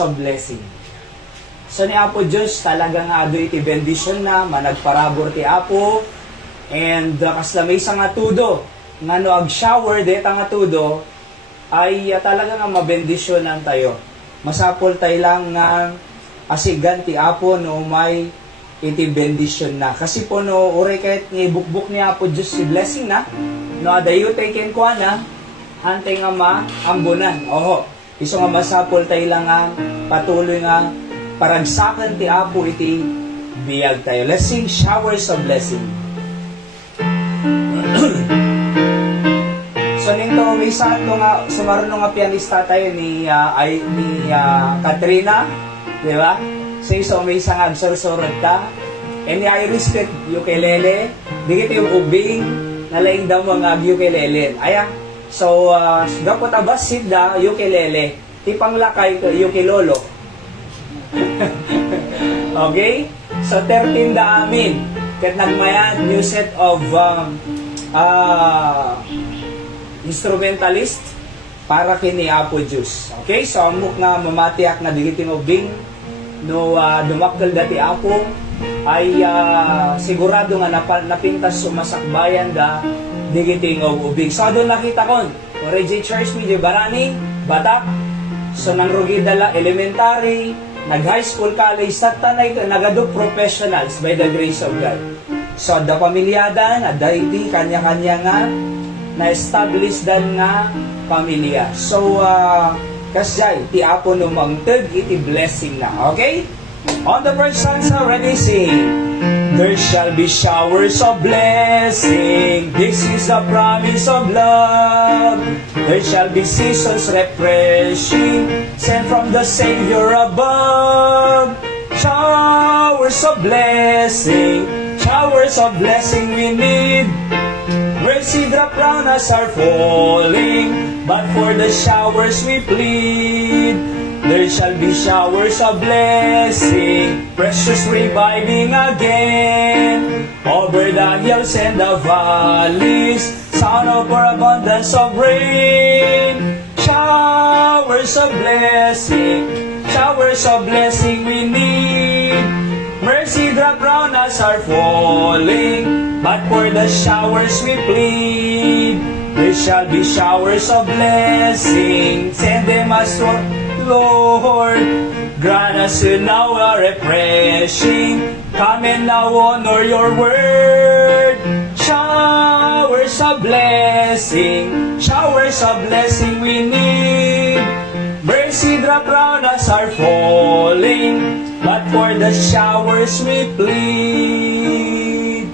of blessing. So ni Apo Diyos talagang ado iti bendition na managparabor ti Apo and kasla may isang atudo nga no ag shower deta nga tudo ay talaga nga mabendisyonan tayo. Masapol tayo lang nga asigan ti Apo no may iti bendisyon na. Kasi po no ure kahit nga ibukbuk ni Apo Diyos si blessing na no adayo tayo kenkwa na hantay nga maambunan. Oho, iso nga masapol tayo lang nga patuloy nga paragsakan ti Apo iti biyag tayo. Let's sing showers of blessing. So nito may sa ato nga sumarunong nga pianista tayo ni Katrina, di ba? So may isang agsorsorod ta. And ni Iris ket ukulele, di kiti yung ubing nalaing daw mga ukulele. Aya. So dapat abas sit da ukulele. Tipang lakay ko ukulolo. Okay? So 13 da amin. Ket nagmayan new set of instrumentalist para kini Apo Diyos. Okay? So amok nga mamatiak na digiting ubing no dumakkel dati Apo ay sigurado nga napintas sumasakbayan da digiting ubing. So doon nakita kon Reggie Church Media Barani, Batak, so nang Rugidala Elementary, nag-high school, college, sa tanay nagado professionals by the grace of God. So da pamilyadan, ada iti kanya-kanya nga na-establish dan nga pamilya. So kasjay ti Apo no mangteg iti blessing na. Okay? On the first stanza, ready, sing. There shall be showers of blessing. This is the promise of love. There shall be seasons refreshing, sent from the Savior above. Showers of blessing, showers of blessing we need. Mercy drop down as are falling, but for the showers we plead. There shall be showers of blessing, precious reviving again, over the hills and the valleys, sound of our abundance of rain. Showers of blessing we need. Mercy drop round us are falling, but for the showers we plead. There shall be showers of blessing, send them us, Lord. Grant us now a refreshing, come and now honor your word. Showers of blessing we need. Mercy drop round us are falling, but for the showers we plead.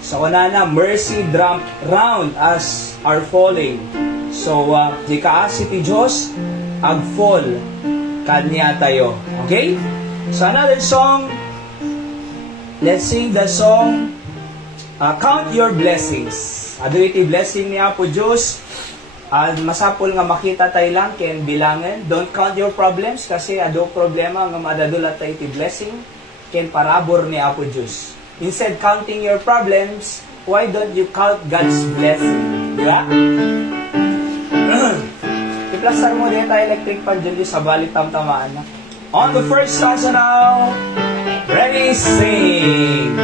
So na mercy drop round us are falling. So di kaasi ti Diyos ag-fall kanya tayo. Okay? So another song. Let's sing the song Count Your Blessings. Ado iti blessing ni Apo Diyos. Masapol nga makita tayo lang ken bilangan. Don't count your problems kasi ado problema nga madadulat tayo iti blessing ken parabor ni Apo Diyos. Instead counting your problems, why don't you count God's blessing? Diba? I-plaster mo din tayo electric pan dyan sa balik tamtamaan na. On the first stanza now, ready, sing.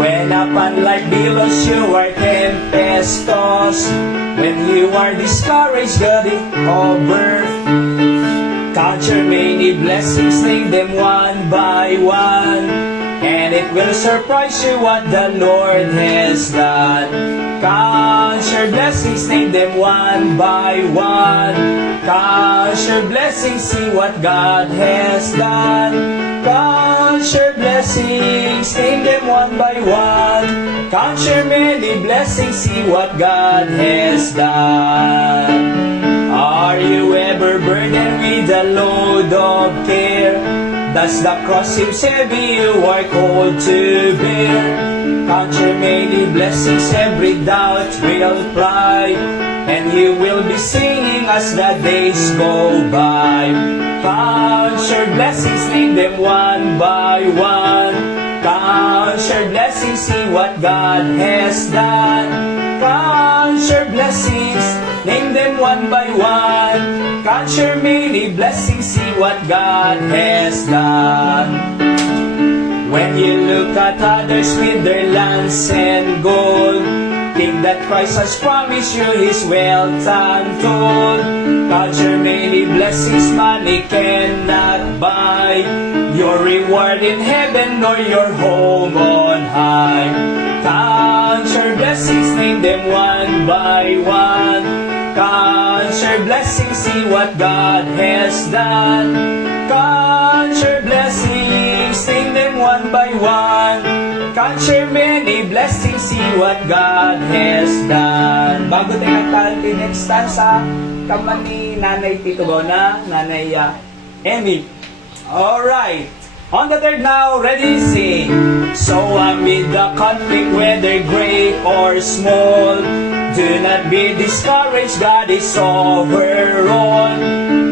When upon life billows you are tempestuous, when you are discouraged, getting over, count your many blessings, name them one by one, and it will surprise you what the Lord has done. Count your blessings, name them one by one. Count your blessings, see what God has done. Count your blessings, name them one by one. Count your many blessings, see what God has done. Are you ever burdened with a load of care? Does the cross seem heavy you are called to bear? Count your many blessings, every doubt will fly, and you will be singing as the days go by. Count your blessings, name them one by one. Count your blessings, see what God has done. Count your blessings, name them one by one. Count your many blessings, see what God has done. When you look at others with their lands and gold, think that Christ has promised you His wealth untold. Count your many blessings, money cannot buy your reward in heaven or your home on high. Count your blessings, name them one by one. Count your blessings, see what God has done. Count your blessings, name them one by one. Count your many blessings, see what God has done. Bago tayo nagtahan kay next stanza, kaman ni Nanay Tito Bona, Nanay Emmy. Alright. On the third now, ready, sing. So amid the conflict, whether great or small, do not be discouraged, God is overall.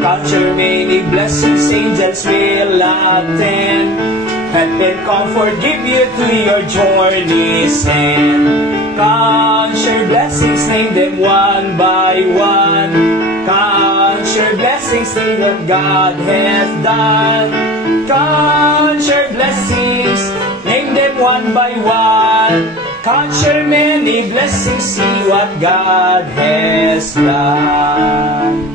Count your many blessings, angels will attend. Help and comfort give you to your journey's end. Count your blessings, name them one by one. Count your blessings, see what God has done. Count your blessings, name them one by one. Count your many blessings, see what God has done.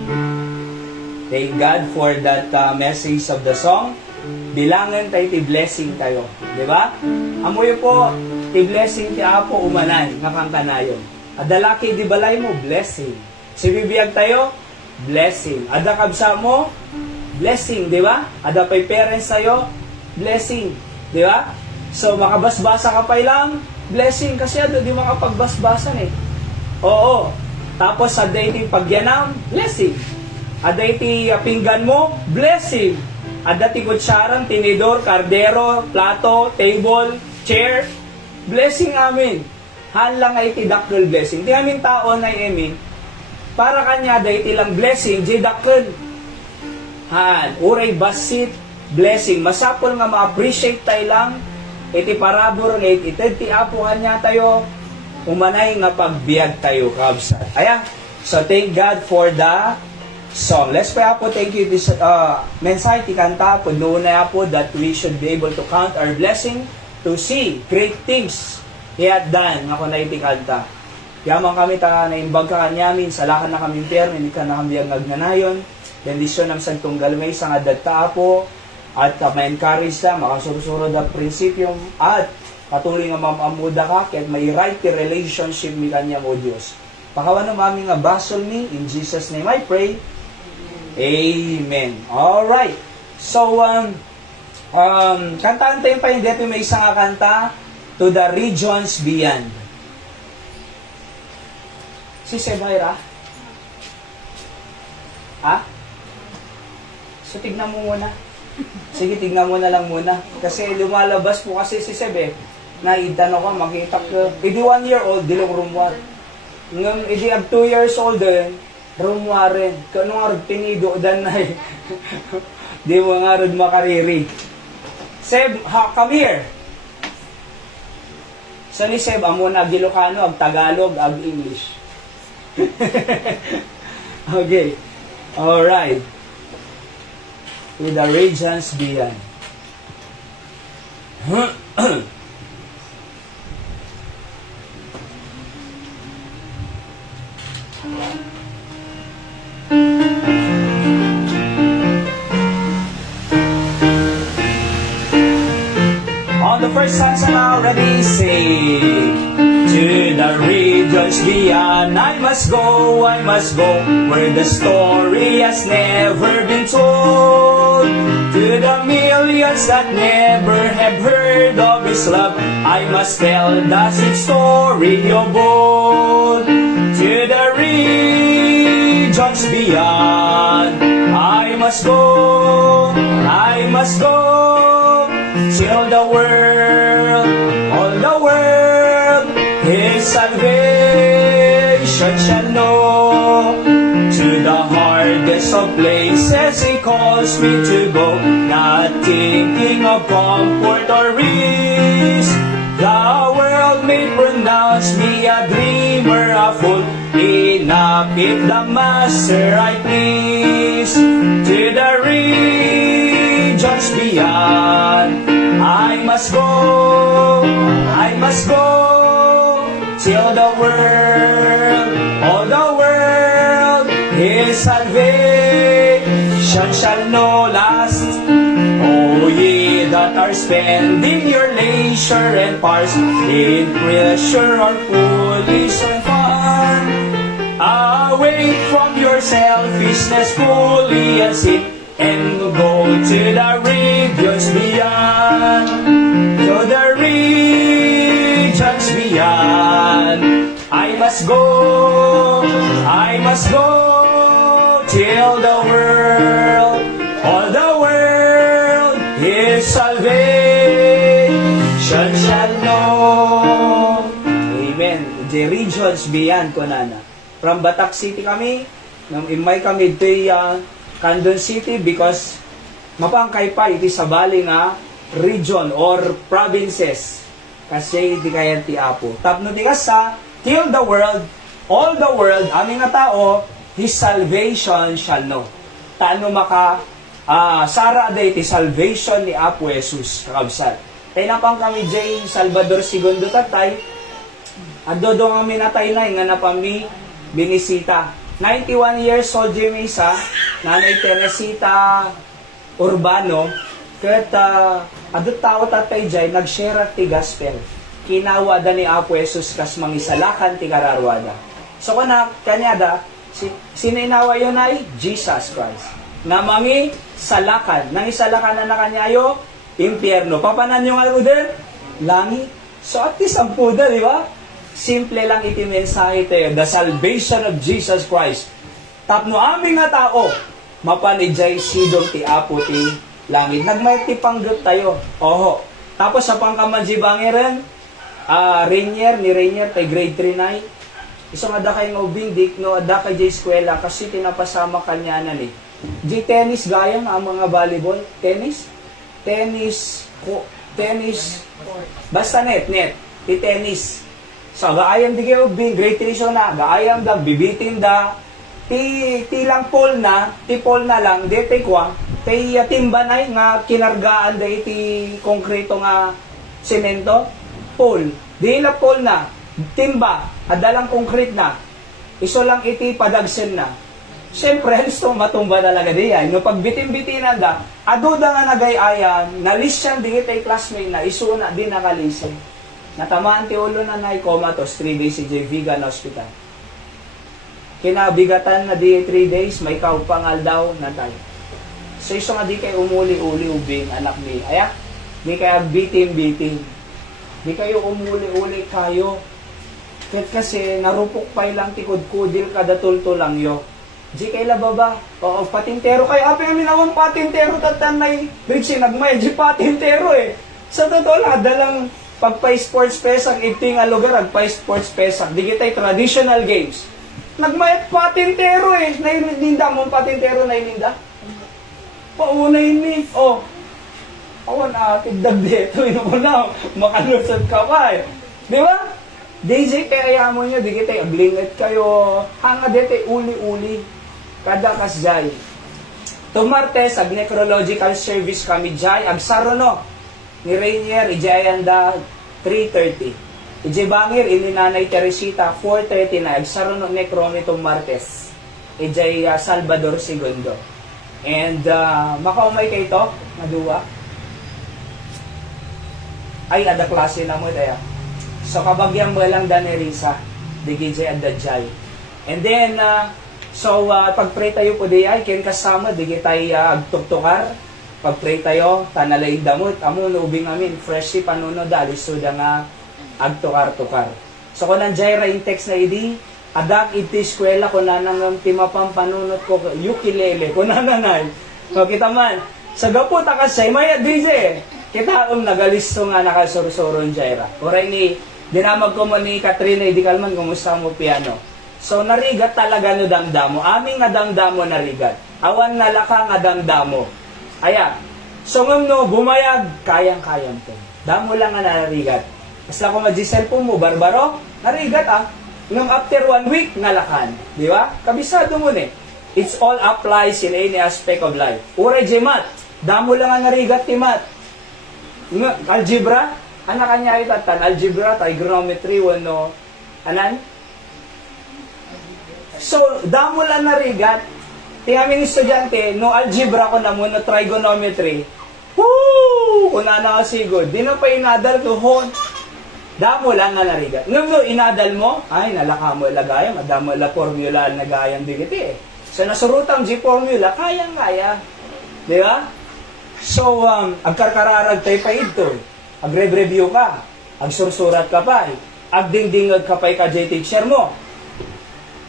Thank God for that message of the song. Bilangan tayo ti blessing tayo. Di ba? Amoy po, ti blessing ti Apo umanay, nga kangkanayon. Adalaki di balay mo, blessing. Si bibiyag tayo, blessing. Ada kabsa mo, blessing, di ba? Ada pay parents tayo, blessing. Di ba? So, makabasbasa ka pa lang, blessing. Kasi ado, di makapagbasbasan eh. Oo. Tapos, ada iti pagyanam, blessing. Ada iti pinggan mo, blessing. Ada ti kutsaran, tinidor, kardero, plato, table, chair. Blessing amin. Han lang ay iti dakkel blessing. Ti amin tao na emi, para kanya da iti lang blessing, di dakkel. Han, uray basit, blessing. Masapol nga ma-appreciate tayo lang, iti parabor nga iti ti Apo kanya tayo, umanay nga pagbiag tayo, kabsat. Ayan, so thank God for the song. Let's pray po, thank you this mensahe ti kanta po noon na po that we should be able to count our blessing to see great things He had done nga ko na iti kanta. Yaman kami ta na imbag ka kanyamin salakan na kami per hindi ka na kami ang nagnanayon bendisyon ang santong galmay sa nga dagta po at ma-encourage na makasurusuro da prinsipyong at patuloy nga mamamuda ka kahit may right ti relationship mi kanya mo Diyos. Pakawan ng mami nga basol ni in Jesus name I pray. Amen. Alright. So, kantaan tayo pa yung dito may isang kanta, To the Regions Beyond. Si Sebaira? Ha? So, tignan mo muna. Sige, tignan mo na lang muna. Kasi lumalabas po kasi si Sebe. Naitan ako, makita ko. Idi 1 year old, dilong rumwat. Nung idi ab 2 years old din, rumwarin. Kano nga rin tinido dan na eh. Di mo nga rin makariri. Seb, come here. So ni Seb, amo na Ilocano, ag Tagalog, ag English. Okay. Alright. With the regions beyond. On the first stanza now, ready, sing. To the regions beyond, I must go, where the story has never been told. To the millions that never have heard of His love, I must tell the sweet story of old. To the regions beyond, I must go, till the world, all the world, His salvation shall know. To the hardest of places He calls me to go, not thinking of comfort or risk. The world may pronounce me a dreamer, a fool, in Hinapit the Master I please to the regions beyond. I must go till the world, all the world, His salvation shall know last. O ye that are spending your leisure and powers in pleasure or foolish and fun, away from your selfishness fully and sit and go to the regions beyond, to the regions beyond. I must go till the world, all the world, His salvation shall know. Amen. The regions beyond ko nana. From Batak City kami, imay kami ito Candon City because mapangkay pa iti sa bali nga region or provinces. Kasi iti kaya ti Apo. Tapno ti sa till the world, all the world, aming nga tao, His salvation shall know. Taano maka sara day ti salvation ni Apo Jesus kakabsat. Tayo na pang kami J. Salvador II tatay, adodo nga minatay na nga napami binisita. 91 years old Jimmy sa Nanay Teresita Urbano ket adot tao tatay jay nag-share ti gospel kinawada ni Apo Jesus kas mangisalakan ti kararwada. So kanyada sininawa yun ay Jesus Christ na mangi salakan nang isalakan na kanyayo impyerno papanan yung aluder langit. So at least ang puda di ba? Simple lang iti mensahe tayo, the salvation of Jesus Christ. Tapno aming nga tao, mapanijay sidong ti Apo ti langit. Nagmay ti panggut tayo. Oho. Tapos sa pangkamanji bangiren, Rainier, ni Rainier, tay grade 3 na isang ada kay ngobing dik, no, ada kay jay eskwela, kasi pinapasama kanya na ni. Di tennis gaya ang mga volleyball. Tennis, basta net, ti tennis. So, gaayam di kayo, grade 3 so na, gaayam da, bibitin da, ti lang pole na lang, di tay kwa, tay timba na nga kinargaan da iti konkreto nga semento, pole, di la pole na, timba, adalang concrete na, iso lang iti padagsen na. Siyempre, gusto matumba talaga di yan. No, pag bitin-bitinan da, aduda nga nagayayan, nalis siyang di tay classmate na, iso na, di nakalisin. Natamaan ti ulo na na comatose 3 days si J. Vigan Hospital. Kinabigatan na di 3 days, may kaupangal daw na tayo. So iso nga di kayo umuli-uli ubing anak ni. Ayak, di kayo bitin-bitin. Di kayo umuli-uli kayo. Kasi narupok pa ilang tikod-kudil kada tulto lang yo. Di kayo lababa. O patintero kayo. Api amin awang patintero tatan na Richie nagmay. Di patintero eh. Sa totoo lang, dalang pagpa-sports pesak, iti nga lugar, agpa-sports pesak, di kita'y traditional games. Nagmayat patintero eh. Nailinda mo patintero na ilinda. Paunay ni. Oh. Awan tigdag dito. Inuna, makalusot ka pa eh. Di ba? DJ, kaya mo nyo, di kita'y aglingat kayo. Hanga dito, uli-uli. Kada kasjay. Tumartes, ag necrological service kami jay, agsaro no. Ni Rainier, ijayanda 3:30. Ije bangir, ini Nanay Teresita 4:30 na. Agsaro no necromitong Martes. Ijay Salvador II. And makaumay kayo ito, maduwa. Ay, ada klase na mo daya. So kabagyan mo lang Danerisa, digijay adadjay. And then, pag-pray tayo po diya, ken kasama, digitay agtuktukar. Pag-pray tayo, tanalay damot, amo ubing amin, fresh si panuno dali, so da nga agtukar-tukar. So kung nandiyan ra in text na idi, adak iti eskwela, kung nanang timapang panunot ko, ukulele, kung nananay. So kita man, sa gapo takasay, maya DJ, kita nagalisto nga nakasursuron jaira. Oray ni, dinamag ko mo ni Katrina, di kalman, kumusta mo piano. So narigat talaga no damdamo, aming nga damdamo narigat. Awan nalaka nga damdamo. Aya, so no, bumayag, kayang-kayang po. Damo lang nga narigat. Basta kung mag-cellphone mo, barbaro, narigat Ngam after 1 week, nalakan. Di ba? Kabisado mo eh. It's all applies in any aspect of life. Ure je mat. Damo lang ang narigat ti mat. Algebra, anak kanya ito tan algebra, trigonometry, wano, anan? So, damo lang narigat. Ti aming estudyante, no algebra ko na mo, no trigonometry. Woo! Una na sigod. Di na pa inadal to hon. Damo lang nga narigat. Ngam inadal mo, ay nalaka mo ilagayam, damo la formula nagayam digiti eh. So nasurutang G formula, kayang-kaya. Di ba? So, agkarkararag tayo pa ito. Agre-review ka. Agsursurat ka pa. Agdingdingag ka pa ka teacher mo.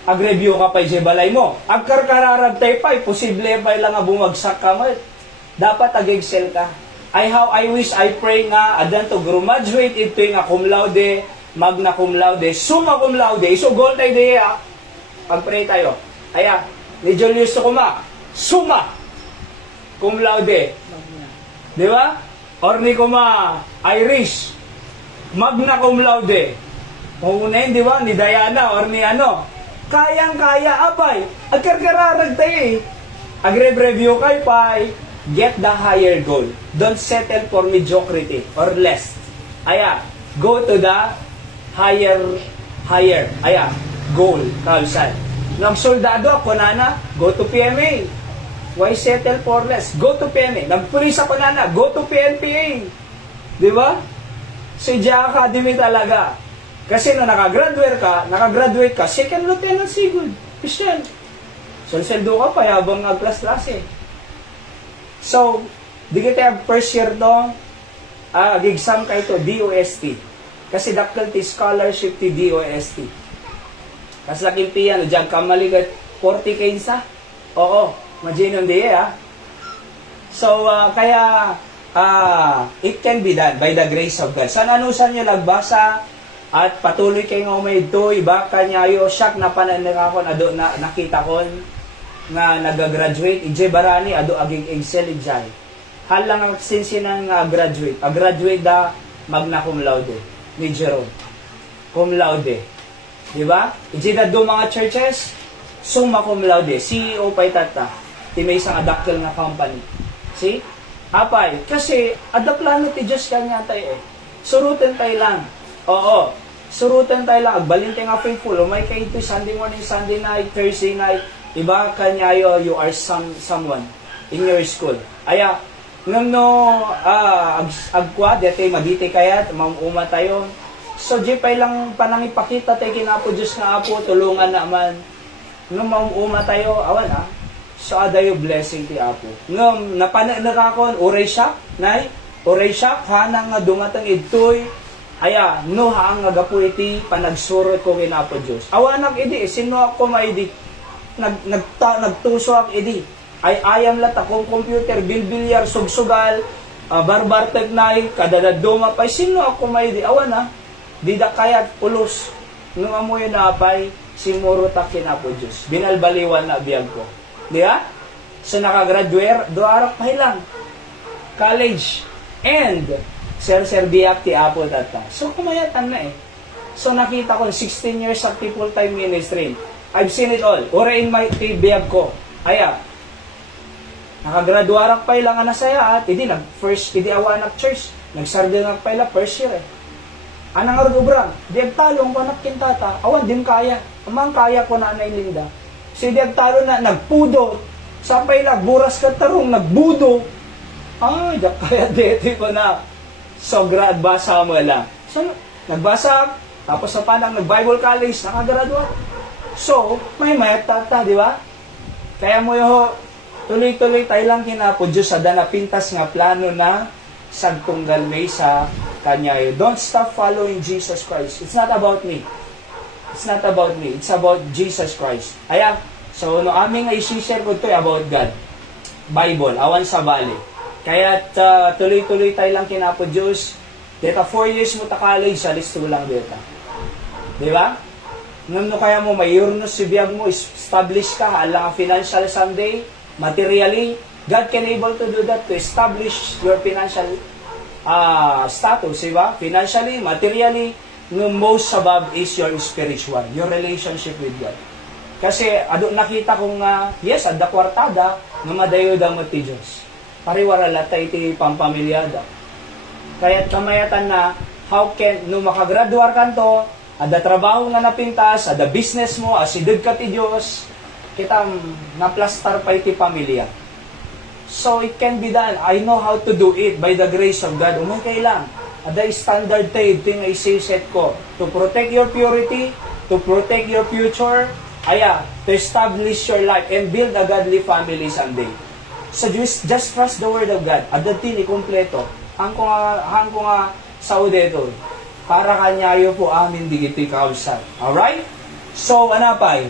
Ag-review ka pa balay mo. Agkarkararag tayo pa. Posible pa lang nga bumagsak ka mo. Dapat ag-excel ka. I wish, I pray nga, adan to graduate ito nga cum laude, magna cum laude, summa cum laude. So, goal tayo diya. Pag-pray tayo. Aya, ni Julius Sukuma, summa cum laude. Di ba? Or ni Kuma, Irish, magna cum laude. Kung unahin, di ba? Ni Diana or ni ano. Kayang-kaya, apay. Agkarkararag tayo eh. Agre-review kay pay. Get the higher goal. Don't settle for mediocrity or less. Aya, go to the higher. Aya, goal. Kalsal. Nang soldado ako nana, go to PMA. Why settle for less? Go to PMA. Nagpulis ako nana, go to PNPA. Di ba? Si Academy talaga. Kasi no nakagraduate ka, second lieutenant sigud. Christian. Solseldo ka pa, habang nag-class eh. So, di kita first year to, exam ka ito, DOST. Kasi dakil ti scholarship ti DOST. Kasi laking piyan, dyan ka maligat, 40 kainsa. Oo, majinon diye So, kaya, it can be done by the grace of God. Sana anusan nyo lagbasa, at patuloy kayo nga umay iba kanyayo, siyak na pananakon, ado na nakita ko, nga nag-graduate, ije barani, ado aging excel ijay. Hal lang ang sinsinang graduate. Graduate da magna cum laude. Ni Jerome. Cum laude. Di ba? Ije da do mga churches, summa cum laude. CEO pa itata. Ti may isang adakkel na company. See? Apay. Kasi, ada plano ti Diyos kanya tayo eh. Surutan tayo lang. Oo. Surutan tayo lang. Agbalin tayo nga faithful. O may kayo ito Sunday morning, Sunday night, Thursday night. Iba kanyayo, you are someone in your school. Aya, ngam no, agkwa, dete madite kayat, mamuma tayo. So, jipay lang panangipakita tayo kinapo Diyos nga apo, tulungan naman. Ngam mamuma tayo, awan so adayo blessing ti apo. Ngam, napanakakon, uray siya, nay, uray siya, hanang nga dumatang itoy, aya, no haang nga gapu iti, panagsurot ko kinapo Diyos. Awanak idi, sino ako maidi, nagtuso ang edi. Ay ayam lata kung computer, bilbilyar, sugsugal, barbar tegnay, kadadaduma pa. Sino ako may di? Awan di da kayat ulos. Nung amoy na apay, simuro takin na po Diyos. Binalbaliwan na biyag ko. Di ha? So nakagraduate, doarak pa lang. College. And, sir diak ti apo tata. So kumayatan na eh. So nakita ko, 16 years at full-time ministry. I've seen it all. Ora in my biyag ko. Aya. Nakagraduarak pa ilang na saya at hindi hindi awanak church. Nagsardinak pa ila first year eh. Anang arugubran. Diag talong ko nakintata. Awan din kaya. Amang kaya ko na Linda. Si diag talo na nagpudo. Sapay lang buras ka tarong nagbudo. Ay, diag kaya dito ko na. So grad basa mo lang. So nagbasa tapos sa panang nag-Bible college nakagraduate. So, may tata, di ba? Kaya mo yung tuloy-tuloy tayo lang kinapo Diyos sa pintas nga plano na sagtunggal may sa kanya. Don't stop following Jesus Christ. It's not about me. It's not about me. It's about Jesus Christ. Aya, so no aming i-share ko ito about God. Bible, awan sa bali. Kaya tuloy-tuloy tayo lang kinapo Diyos. Deta 4 years mo ta college, sa listo lang deta. Di ba? Ngam kaya mo mayurnos si biyag mo, establish ka, alang financial someday, materially, God can able to do that, to establish your financial status, diba? Financially, materially, no most above is your spiritual, your relationship with God. Kasi ado nakita ko nga, yes, adda kwartada, nga madayo da mo ti Diyos. Pariwara latay ti pampamilyada. Kaya't kamayatan na, how can, no makagraduar kanto, ada trabaho nga napintas, ada business mo, asidod ka ti Diyos, kita naplastar pa iti pamilya. So, it can be done. I know how to do it by the grace of God. Umay lang. Ada standard tayo, ting ay set ko. To protect your purity, to protect your future, to establish your life and build a godly family someday. So, just trust the word of God. Ada tini kompleto. Hang ko nga sa udeto. Para kanyayo po amin digiti kausan. Alright? So, anapay?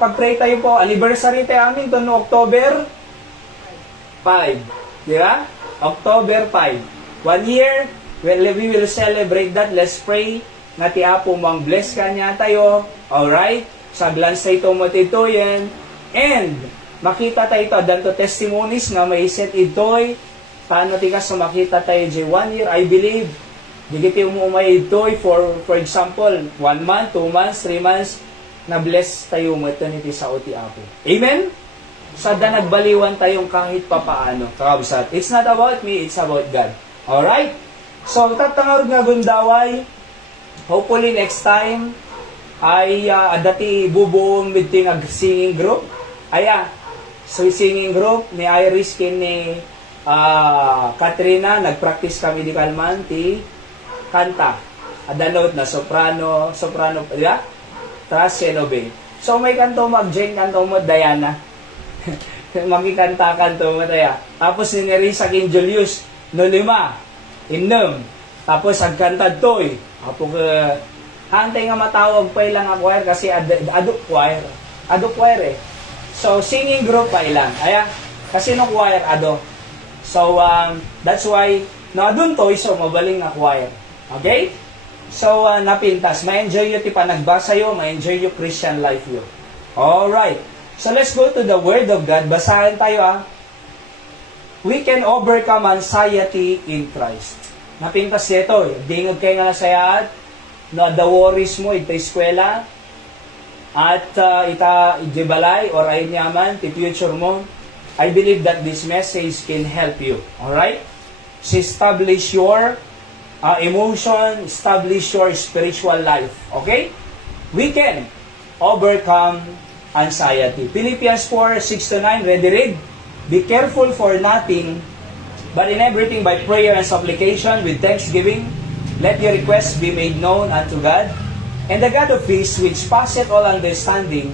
Pag-pray tayo po, anniversary tayo amin to no October 5. Di ba? October 5. 1 year, we will celebrate that. Let's pray na ti Apo mang bless ka niya tayo. Alright? Sa glance ito matituyen. And, makita tayo ito. Danto testimonies nga may set ito'y paano ti ka so makita tayo di 1 year, I believe. Digiti umay ito'y for example, 1 month, 2 months, 3 months, na bless tayo maternity sa ti Apo. Amen? Sada nagbaliwan tayong kahit papaano. Kakabsat. It's not about me, it's about God. Alright? So, tatangawag nga gundaway. Hopefully next time ay dati bubuong meeting ag singing group. So singing group ni Iris kin ni Katrina, nagpractice kami di kalman ti kanta. Ada note na soprano, yeah? Tapos senobe. So may kanto mag-jeng kanto mo Diana. Makikantakan to mataya. Tapos ni Nerissa kin Julius no 5 inom. Tapos agkantad toy. Apo ka hantay nga matawag pa ilang a choir kasi adu choir. Adu choir eh. So singing group pa ilang. Kasi no choir ado. So that's why no adun toy so mabaling na choir. Okay? So napintas, ma-enjoy yo ti panagbasa yo, ma-enjoy yo Christian life yo. All right. So let's go to the Word of God. Basahin tayo We can overcome anxiety in Christ. Napintas dito. Dingog kayo nga nasayat. No, the worries mo, ito eskwela. At ibalay or ay nyaman, ti future mo. I believe that this message can help you. Alright? So establish your emotion, establish your spiritual life. Okay? We can overcome anxiety. Philippians 4:6-9, ready read? Be careful for nothing, but in everything by prayer and supplication with thanksgiving, let your requests be made known unto God, and the God of peace, which passeth all understanding,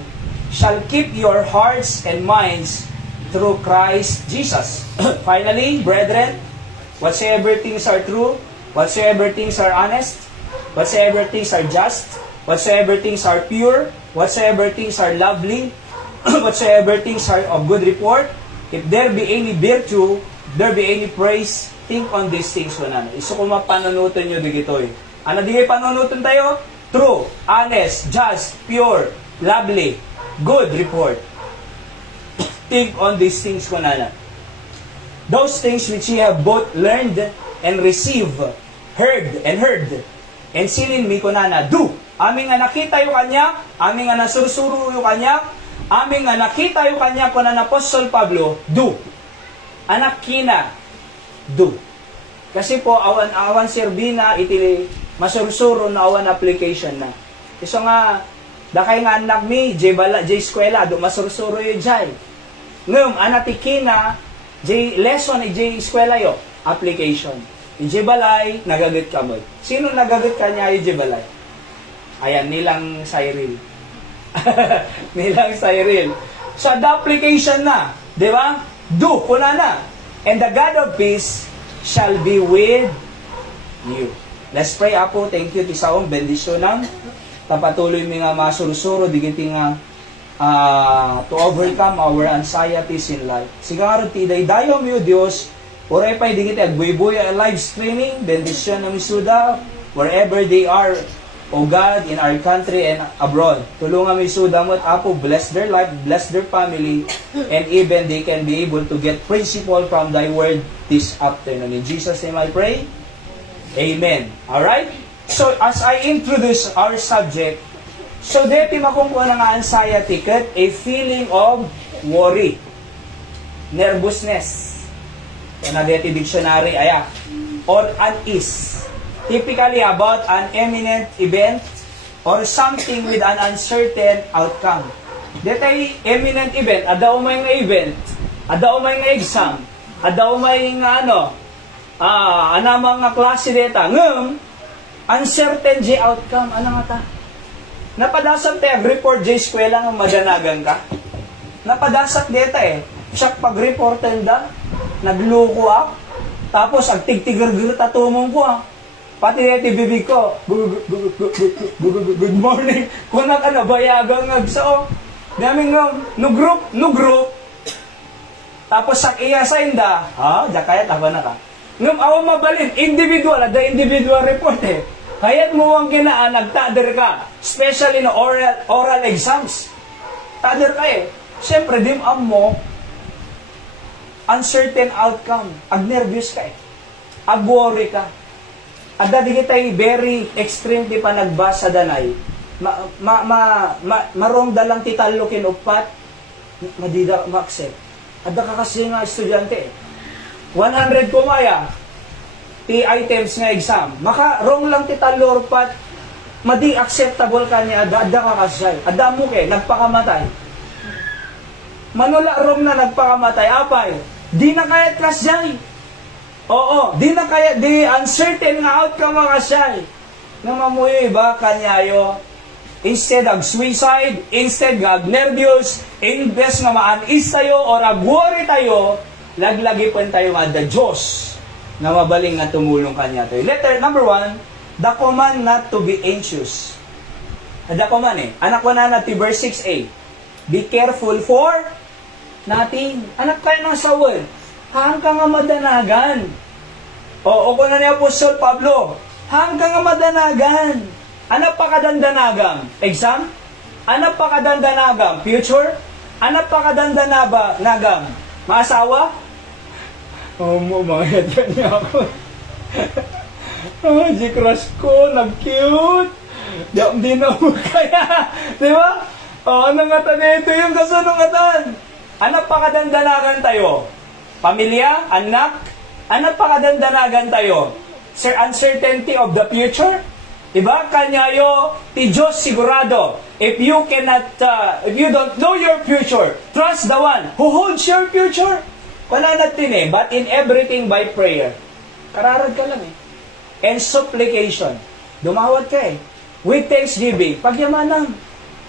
shall keep your hearts and minds through Christ Jesus. Finally, brethren, whatsoever things are true, whatsoever things are honest, whatsoever things are just, whatsoever things are pure, whatsoever things are lovely, whatsoever things are of good report, if there be any virtue, there be any praise, think on these things ko na. Iso ko mapanunutan nyo digitoy. Ano digay panunutan tayo? True, honest, just, pure, lovely, good report. Think on these things ko na. Those things which ye have both learned and received, heard, and seen in me ko na do. Aming nga nakita yung kanya, aming nga nasursuro yung kanya, aming nga nakita yung kanya ko na Apostol Pablo, do. Anak kina, do. Kasi po, awan serbina, iti masursuro na awan application na. So nga, dakay nga anak mi, jay eskwela, do masursuro yung jay. Ngum, anak kina, jay lesson, jay eskwela yo, application. Jay balay, nagagat ka mo. Sino nagagat ka niya yung jay balay? Ayan, nilang Cyril. Nilang Cyril. So, the application na. Di ba? Do, kuna na. And the God of peace shall be with you. Let's pray, Apo. Thank you, Tisaong. Bendisyon ng tapatuloy mi nga masursuro, digiti nga to overcome our anxieties in life. Sigaro, tiday dayo mi, Diyos, oray pa'y digiti agbuy-buy live streaming, bendisyon na misuda, wherever they are, O God, in our country and abroad. Tulungan mo isuda mo at Apo, bless their life, bless their family, and even they can be able to get principle from Thy Word this afternoon. In Jesus' name I pray. Amen. Alright? So, as I introduce our subject, so deti makungkuha nga anxiety ket a feeling of worry, nervousness. Na deti dictionary aya, or unease. Typically about an imminent event or something with an uncertain outcome. Deti imminent event, ada umay nga event, ada umay nga exam, ada umay nga anamang nga klase deta, ngem uncertain J outcome, ano nga ta? Napadasat tayo, report J eskwela nga madanagan ka. Napadasat deta siya pag-reporten da, nagluko ako, tapos agtig-tigar-gar tatumong ko pati deti bibig ko, good morning, kunak bayagang agsao, daming no group, tapos sak i-assign da, kaya taba na ka. Ngam awa mabalin, individual, ada individual report Hayat mo ang kinaan, nagtader ka, especially no oral exams. Tader ka Siyempre, dimam mo, uncertain outcome, ag-nervous ka ag-worry ka. Ada di kita very extreme di pa nagbasa danay, marong dalang titalukin upat, madida ma-accept. Ada ka kasi nga estudyante 100 kumaya, ti items nga exam, maka wrong lang ti talo pat, madi acceptable ka niya, ada ka kasay, ada mo nagpakamatay. Manula wrong na nagpakamatay, apay, di na kayat kasay. Oo, di na kaya, di uncertain nga outcome nga kasay. Nga mamuhi ba kanyayo, instead of suicide, instead nga nervous, imbes nga maanis tayo or worry tayo, laglagi po tayo nga the Diyos na mabaling nga tumulong kanya tayo. Letter number 1, the command not to be anxious. The command anak ko na ti verse 6a, be careful for nothing. Anak kayo ng sa word, hang ka nga madanagan. O ko na ni Apostol Pablo, hang ka nga madanagan. Anak pa kadandanagang exam? Anak pa kadandanagang future? Anak pa kadandanagang maasawa? Mga headyan niya ako. Di crush ko, nag-cute. Di na mo kaya. Di ba? Ano nga tayo ito yung kasunungatan. Anak pa kadandanagan tayo. Pamilya, anak, anak pa kadandanagan tayo. Sir, uncertainty of the future. Diba? Kanyayo, ti Diyos sigurado. If you don't know your future, trust the one who holds your future. Wala natin but in everything by prayer. Kararad ka lang and supplication. Dumawat ka with thanksgiving. Pagyamanang.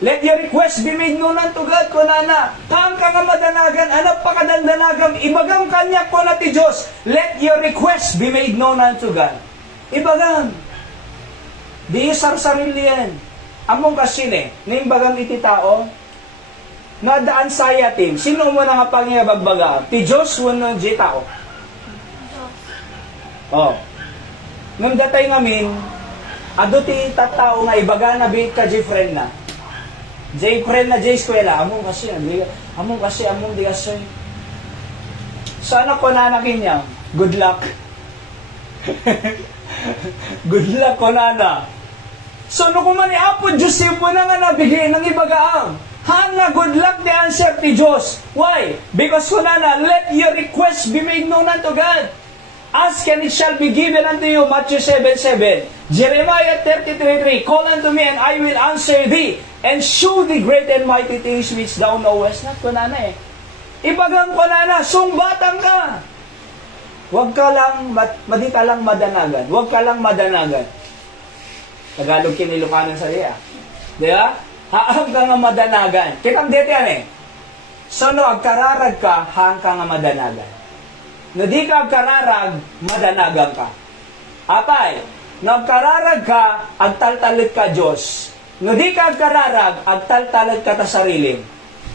Let your request be made known unto God, kunana. Hang ka nga madanagan, anak pa kadandanagan, ibagam kanya ko na ti Diyos. Let your request be made known unto God. Ibagam. Di isang sarili yan. Among kasine, naimbagam iti tao, na the anxiety. Sino mo na nga pangiyabagbaga? Ti Diyos, wano di tao. Nung datay ngamin, ado ti tatao nga ibaga na bit ka di friend na. Jay friend na Jay eskwela, among kasi among di kasi. Sana ko nanakin niya, good luck. Good luck ko nana. So no kumani apo Diyos mo na nga nabigay ng ibagaang. Hanga good luck the answer ti Diyos. Why? Because kunana, let your request be made known unto God. Ask and it shall be given unto you. Matthew 7:7. Jeremiah 33:3. Call unto me and I will answer thee and show thee great and mighty things which thou knowest not. Kunana Ibagang kunana, sumbatan ka. Huwag ka lang, madi ka lang madanagan. Huwag ka lang madanagan. Tagalog kinilukanan sa iya. Di ba? Haang ka nga madanagan. Kitang dito yan So no, agkararag ka, haang ka nga madanagan. No di ka agkararag, madanagan ka. Apay, no agkararag ka, agtaltalit ka Diyos. No di ka agkararag, agtaltalit ka ta sarili.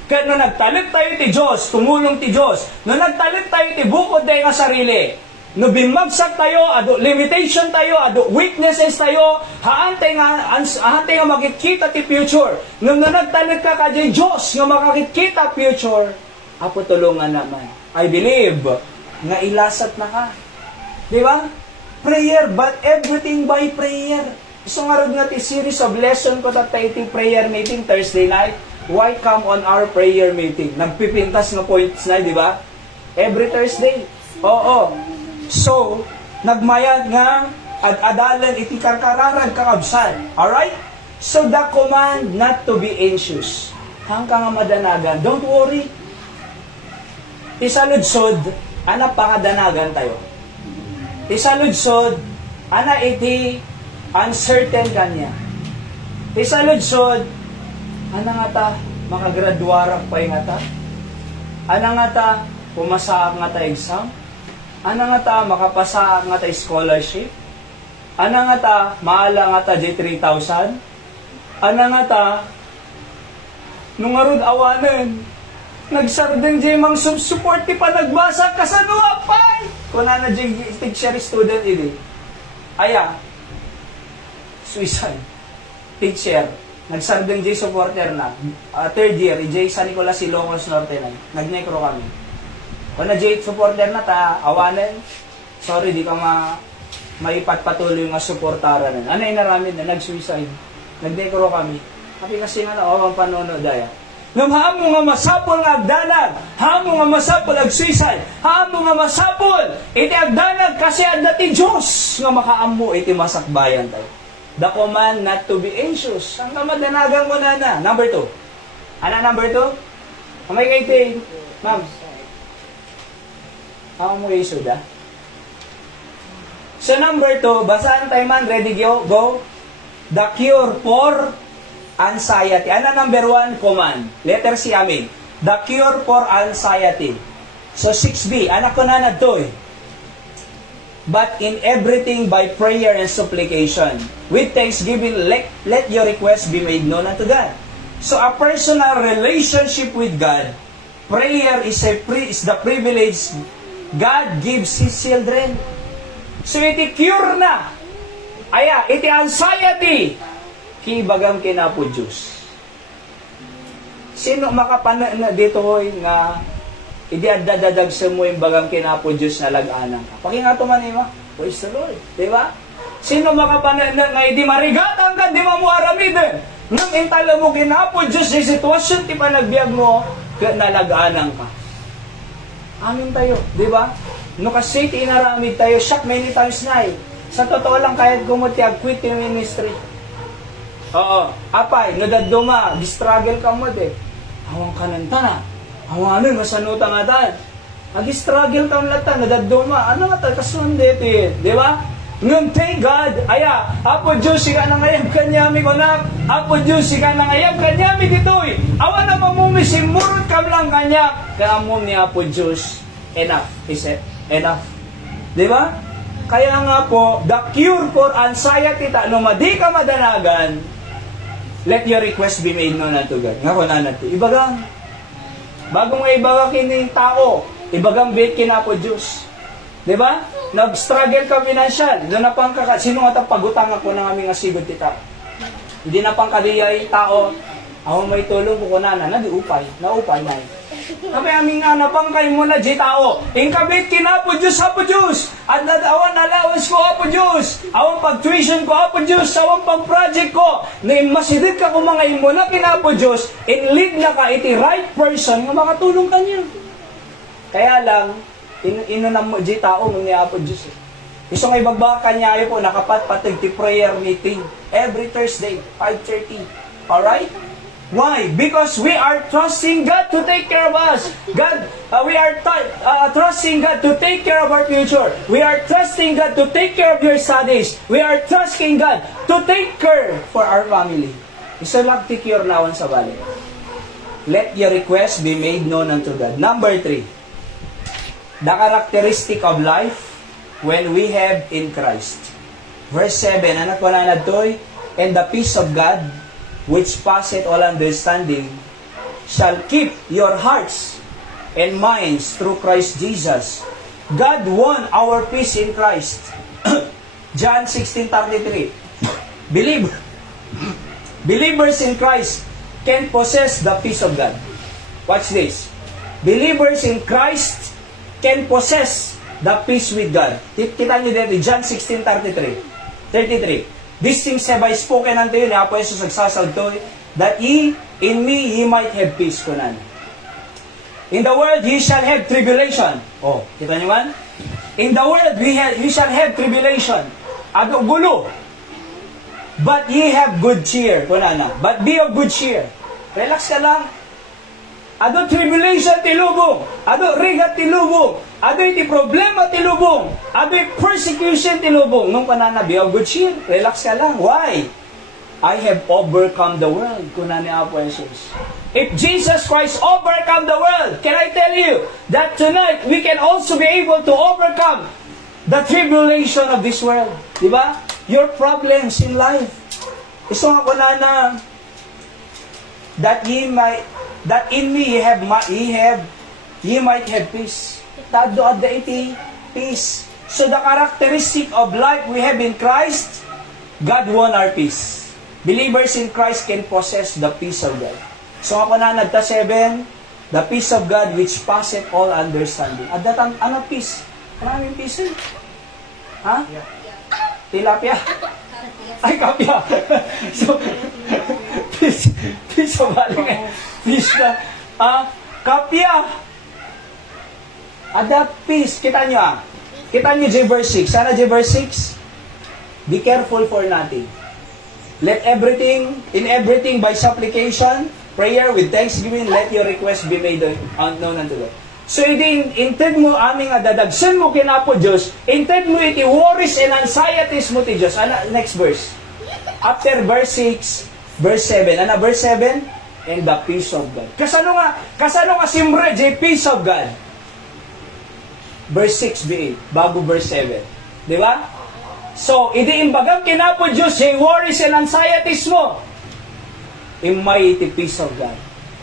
Kaya no nagtalit tayo ti Diyos, tumulong ti Diyos. No nagtalit tayo ti bukod tayo nga sarili. No bimagsak tayo, ado limitation tayo, ado weaknesses tayo, haantay nga makikita ti future. No nagtalit ka kay Diyos nga makakikita future, apo tulungan naman. I believe nga ilasat na ka. Di ba? Prayer, but everything by prayer. So nga rin nga ti series of lesson ko tatay iti prayer meeting Thursday night. Why come on our prayer meeting? Nagpipintas nga points na, di ba? Every Thursday. Oo. So, nagmayad nga ad-adalan iti karkararan kakabsan. Alright? So, the command not to be anxious. Hangka nga madanagan. Don't worry. Isaludsod, ana pangadanagan tayo. Isaludsod, ana iti uncertain kanya. Isaludsod, ana nga ta, makagraduarang pa nga ta. Ana nga ta, pumasa nga ta exam. Ana nga ta, makapasa nga ta scholarship. Ana nga ta, maala nga ta J3,000. Ana nga ta, nung arud awanen, nagsardeng jay mang support ti pa nagbasa kasanua pay. Kuna na jay teacher student ini. Aya. Suicide. Teacher. Nagsardeng jay supporter na. Third year, jay San Nicolas Ilocos Norte na. Nagnekro kami. Kuna jay supporter na ta awanen. Sorry, di ka maipatpatuloy nga suportara na. Ano inaramin na nag-suicide. Nagnekro kami. Kasi kasi nga na ang panonood daya. Ngam hamo nga masapol nga agdanag, hamo nga masapol ag suicide, hamo nga masapol iti agdanag kasi adda ti Dios nga makaammo iti masakbayan tayo. The command not to be anxious. Ang kamadanagan mo na. Number 2. Ano number 2? Kamay kay ti, ma'am. Ako mo isod ah. So number 2, basahan tayo man, ready go. The cure for anxiety. Ano number 1 command? Letter C amin. The cure for anxiety. So 6B, anak ko na to eh. But in everything by prayer and supplication, with thanksgiving, let your request be made known unto God. So a personal relationship with God, prayer is the privilege God gives His children. So iti cure na. Aya, iti anxiety. Kibagam kinapo Diyos. Sino makapana na dito hoy nga idiadadadag sa mo yung bagang kinapo Diyos na lag-anang ka? Pakingato man ima. Praise the Lord. Diba? Sino makapana na nga di marigatan ka, di mamuaramid. Nang intala mo kinapo Diyos sa sitwasyon ti panagbiag mo na lag-anang ka. Amin tayo. Diba? No kasi inaramid tayo, shock many times na eh. Sa totoo lang kahit gumuti quit yung ministry. Oo. Apay, nadaduma, distruggle ka mo de. Awang kananta na. Awang ano, masanuta nga dahil. Ag-struggle ka mo lata, nadaduma. Ano nga tal, kasunde ito di ba? Ngam, thank God. Aya, Apo Diyos, sika nangayab kanyami ko na. Apo Diyos, sika nangayab kanyami dito'y. Awa na mamumisimurot ka lang kanya. Kaya mo ni Apo Diyos, enough. Is it? Enough. Di ba? Kaya nga po, the cure for anxiety, no madi ka madanagan, let your request be made known unto God. Nga ko na natin. Ibagang, bago nga ibagang kining tao, ibagang bit kinapo Diyos. Diba? Nag-struggle ka financial. Doon na pang sino nga pagutang ako ng aming asigod tita? Hindi na pang kadiyay tao, ako may tulong ko na nag-upay. Naupay na Kami aming napang kayo muna, di tao. Ingkabit kinapo Diyos, Apo Diyos. At nadawan allowance ko, Apo Diyos. Awang pag-tuition ko, Apo Diyos. Awang pag-project ko. Na masidit ka kung mga imo na kinapo Diyos. In lead na ka, iti right person nga makatulong kanya. Kaya lang, inunam mo, di tao, ng Apo Diyos. Gusto nga ibagbakan niya po, nakapat patig ti prayer meeting. Every Thursday, 5:30. Alright? Why? Because we are trusting God to take care of us. We are trusting God to take care of our future. We are trusting God to take care of your studies. We are trusting God to take care for our family. Isa lang tikyor nawan sa balik. Let your request be made known unto God. Number 3. The characteristic of life when we have in Christ. Verse 7, anak ko na nagtoy, and the peace of God, which passeth all understanding, shall keep your hearts and minds through Christ Jesus. God won our peace in Christ. John 16:33. Believers in Christ can possess the peace of God. Watch this. Believers in Christ can possess the peace with God. Kita niyo dito, John 16:33. These things have I spoken unto you, ni Apo Jesus nagsasaltoy, that ye, in me, ye might have peace. Kunan. In the world, ye shall have tribulation. Oh, kita nyo man? In the world, we shall have tribulation. Ado gulo. But ye have good cheer. Kunana. But be of good cheer. Relax ka lang. Ado tribulation tilubong. Ado rigat tilubong. Ado iti problema tilubong. Ado persecution tilubong. Nung panana, be of good cheer. Relax ka lang. Why? I have overcome the world. Kuna ni Apo Jesus. If Jesus Christ overcome the world, can I tell you that tonight we can also be able to overcome the tribulation of this world? Diba? Your problems in life. Iso nga kunana, that in me ye might have peace. Tado at the iti peace. So the characteristic of life we have in Christ, God won our peace. Believers in Christ can possess the peace of God. So ako na nagta 7, the peace of God which passeth all understanding. At datang, ano peace? Maraming peace eh. Ha? Tilapia? Ay, kapya. So, peace of baling eh. Peace na. Kapya. At that peace, kita nyo Kita nyo verse 6. Sana verse 6? Be careful for nothing. Let everything, in everything by supplication, prayer with thanksgiving, let your request be made known unto God. So, inted mo aming adadagsan mo kinapo Diyos, inted mo iti worries and anxieties mo ti Diyos. Next verse. After verse 6, verse 7. Verse 7? And the peace of God. Kasano nga simre, peace of God. Verse 6, B8. Bago verse 7. Di ba? So, imbagam kinapo Diyos, yung worries and anxieties mo. Imay iti peace of God.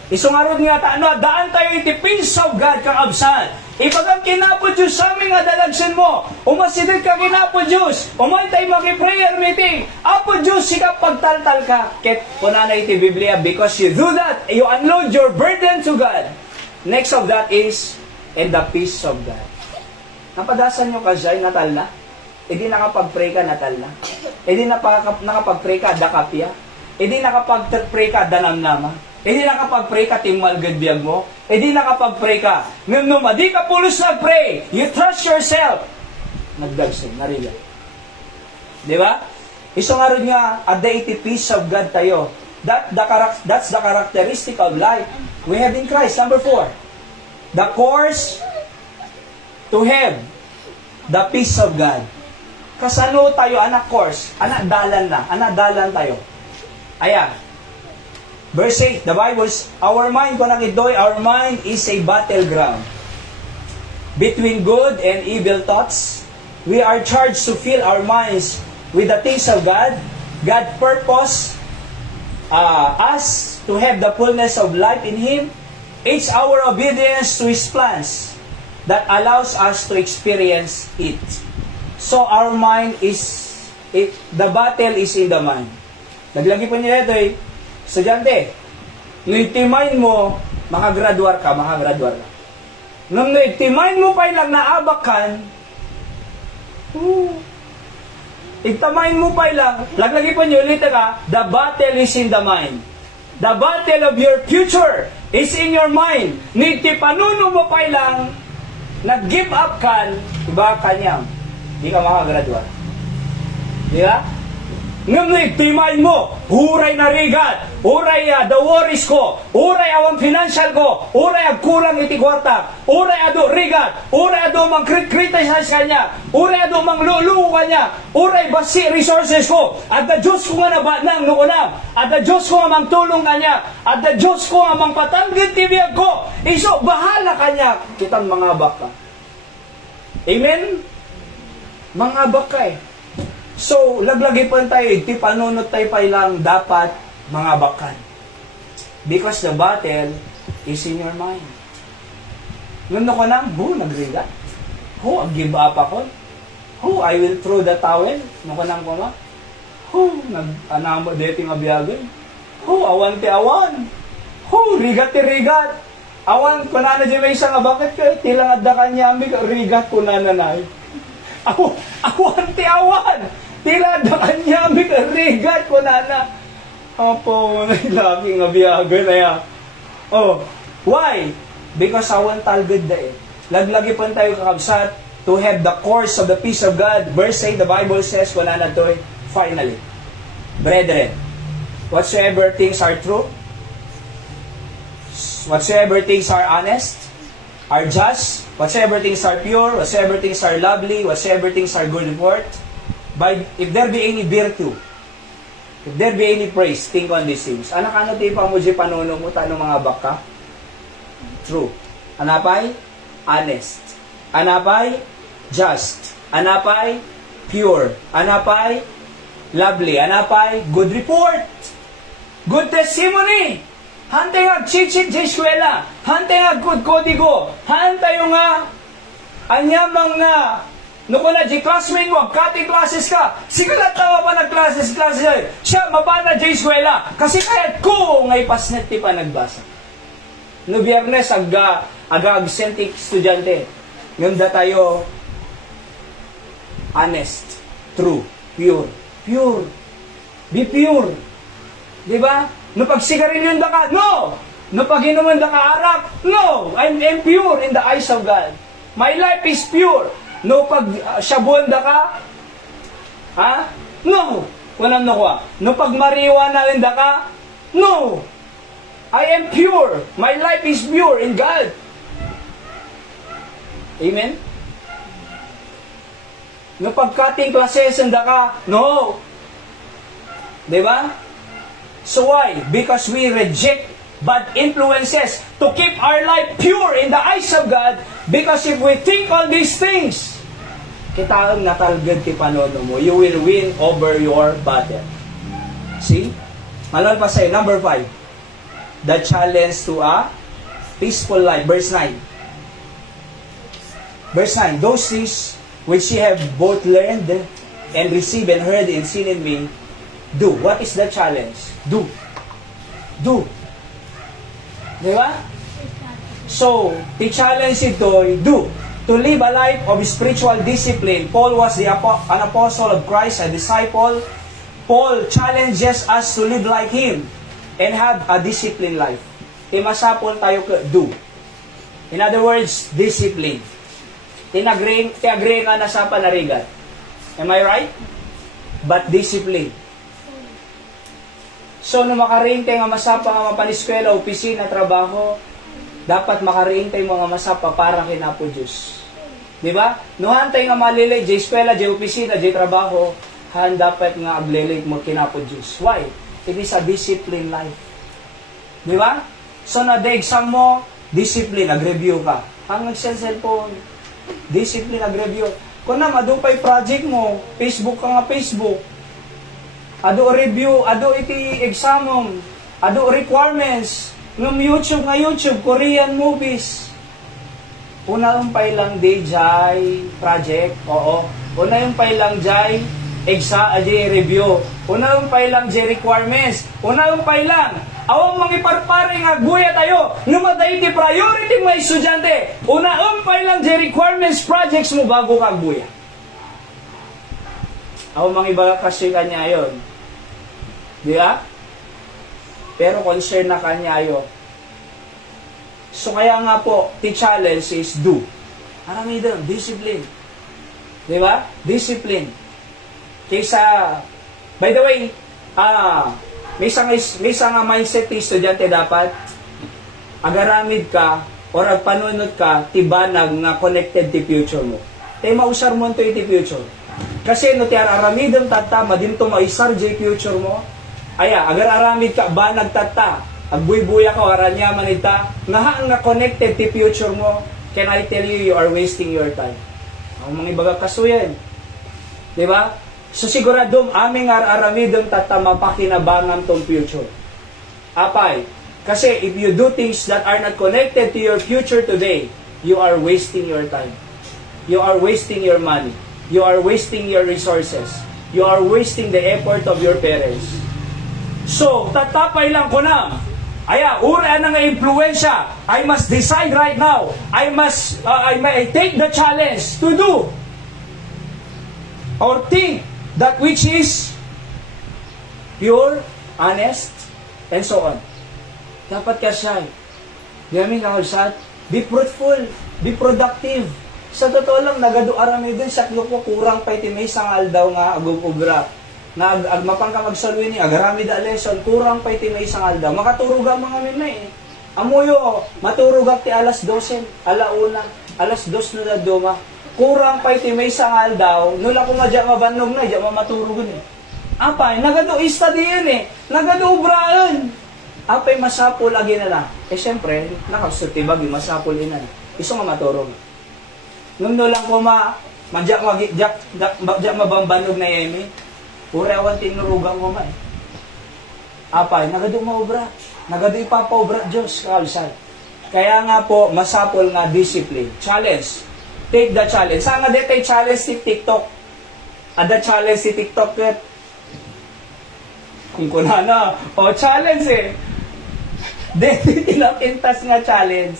Isungarod nga daan tayo iti peace of God kang absan. Ipagam kinapo Diyos sa aming adalagsan mo. Umasidid ka kinapo Diyos. Umay tayo maki-prayer meeting. Apo Diyos, sikap pagtaltal ka. Ket punana iti Biblia, because you do that, you unload your burden to God. Next of that is, and the peace of God. Napadasan nyo ka siya, natal na? Hindi nakapag-pray ka, natal na? Hindi nakapag-pray ka, dakapya? Hindi nakapag-pray ka, danamnama? Hindi nakapag-pray ka, timmalgad biyag mo? Hindi nakapag-pray ka, di ka pulos nag-pray, you trust yourself, nagdagsin, nariga. Di ba? Isang araw nga, at the peace of God tayo. That's the characteristic of life we have in Christ. Number 4, the course to have the peace of God. Kasano tayo, anak course, anak dalan tayo. Ayan. Verse 8, the Bible, our mind is a battleground. Between good and evil thoughts, we are charged to fill our minds with the things of God. God purpose us to have the fullness of life in Him. It's our obedience to His plans that allows us to experience it. So our mind the battle is in the mind. Naglagi po niya ito estudyante, nung itimain mo, makagraduar ka. Nung itimain mo pa ilang naabakan, itamain mo pa ilang, laglagi po niyo ulit ka, the battle is in the mind. The battle of your future is in your mind. Niti panuno mo pa ilang, nag-give up kan, iba kanyang, di ka makagraduar. Di ba? Ngunit timay mo, huray na rigat, huray the worries ko, huray awang financial ko, huray ang kulang iti kwarta, huray ado rigat, huray ado mang criticize kanya, huray ado mang lulu kanya, huray basi resources ko, at the Diyos ko nga nabanang nukunam, at the Diyos ko nga mang tulong kanya, at the Diyos ko nga mang patanggit tibiyag ko, iso bahala kanya, kitang mga baka. Amen? Mga baka eh. So, laglagi pa tayo, iti panunot tayo pa ilang dapat mga bakan. Because the battle is in your mind. Nung ko na, nagriga. Give up ako. I will throw the towel. Nung ko na ko ma. Nag-anamo dating abiyagan. Awan ti awan. Rigat ti rigat. Awan, kunana di may isang bakit ka, tilang adda kanyami, rigat kunana na. Awan ti awan. Tila da kanya regat ko na. Opo, lagi nga biyaga na ya. Oh, why? Because awan talgad da eh. Laglagi pa tayo kakabsat to have the course of the peace of God. Verse 8, the Bible says, wala na to, finally. Brethren, whatsoever things are true, whatsoever things are honest, are just, whatsoever things are pure, whatsoever things are lovely, whatsoever things are good report, if there be any virtue, if there be any praise, think on these things. Anak-ano tayo pa mo di panuno mo, tanong mga baka? True. Anapay? Honest. Anapay? Just. Anapay? Pure. Anapay? Lovely. Anapay? Good report. Good testimony. Hantay nga chichit di eskwela. Hantay nga good kodigo. Hantay nga anyamang nga nuko na di classmate mo, cutting classes ka. Sigala tawa pa nag-classes. Siya, mabana di eskwela. Kasi kahit ko ngay pasnet ti pa nagbasa. No biyernes, aga-absenting estudyante. Ngayon da tayo honest, true, pure. Pure. Be pure. Di ba? No pag sigarilyo da ka, no! No pag inuman da ka arak, no! I'm pure in the eyes of God. My life is pure. No pag shabuan da ka, ha? No! Walang nakuha. No pag marijuana da ka, no! I am pure. My life is pure in God. Amen? No pagkating classes da ka, no! Diba? So why? Because we reject bad influences to keep our life pure in the eyes of God. Because if we think on these things, kita ang natalgad ti panono mo, you will win over your battle. See? Malal pa sa'yo. Number 5. The challenge to a peaceful life. Verse 9. Verse 9. Those things which ye have both learned and received and heard and seen in me, do. What is the challenge? Do. Do. Di ba? So, the challenge ito, do. To live a life of spiritual discipline. Paul was an apostle of Christ, a disciple. Paul challenges us to live like him and have a disciplined life. Timasapon tayo do. In other words, discipline. Tiagree nga na sa panarigat. Am I right? But discipline. So, no makariing tayo nga masapa nga mapaniskwela, opisina, trabaho, dapat makariing tayo mga masapa para kinapo Diyos. Diba? No hantay nga malilay, di eskwela, di opisina, di trabaho, dapat nga aglilay mo kinapo Diyos. Why? It is a disciplined life. Di ba? So, na the exam mo, discipline, nag-review ka. Ang nag-cellphone, discipline, nag-review. Kung na, madupay project mo, Facebook ka nga Facebook, ado review, ado iti exam mo, ado requirements, ng YouTube nga YouTube, Korean movies. Una yung pailang day jay project, oo. Una yung pailang jay review. Una yung pailang jay requirements. Una yung pailang awang mangiparpare nga guya tayo. Numaday ti priority mga estudyante. Una yung pailang jay requirements projects mo bago ka guya. Awang mangibaga kasi kanya yon. Di ba? Pero concern na kanya yon. So kaya nga po, the challenge is do. Marami doon, discipline. Di ba? Discipline. Kaysa, by the way, may isang mindset ni estudyante dapat, agaramid ka, or agpanunod ka, tibanag nga connected ti future mo. Tayo mausar mo ito ti future. Kasi no ti araramidem tata, madinto maisar di future mo, agar-aramid ka, banag tata, agbuy-buya ka, aranyaman ita, nga connected ti future mo, can I tell you, you are wasting your time. Ang mga ibaga kasuyan. Diba? So siguradong aming aramidem tata mapakinabangan tong future. Apay, kasi if you do things that are not connected to your future today, you are wasting your time. You are wasting your money. You are wasting your resources. You are wasting the effort of your parents. So, tatapay lang ko na. Ura na nga impluensya. I must decide right now. I take the challenge to do or think that which is pure, honest, and so on. Dapat ka siya. Di namin kakabsat, be fruitful, be productive. Sa totoo lang, nagado-arami din sa ko kurang pa iti may sangal daw nga agubra. Na agmapang ka magsalwi ni, agarami da lesson, kurang pa iti may sangal daw. Makaturuga mga minay eh. Amuyo, maturugak ti alas 12, alauna, alas 2 na doma. Kurang pa iti may sangal daw, nula ko nga dyan mabanog na, dyan maturugan eh. Apay, nagado study yun eh, nagado ubraan. Apay masapol lagi na na. Eh syempre, nakasuti bagi masapol ina. Iso nga maturog. Nung lang ko madyak mabambanog na yemi, pura awan tinurugan ko man. Apay, nagado maubra. Nagado ipapaubra Diyos, kakalsal. Kaya nga po, masapol nga discipline. Challenge. Take the challenge. Saan nga dito challenge si TikTok? Ada challenge si TikTok ket. Kung kunana, challenge eh. Dito tinapintas nga challenge.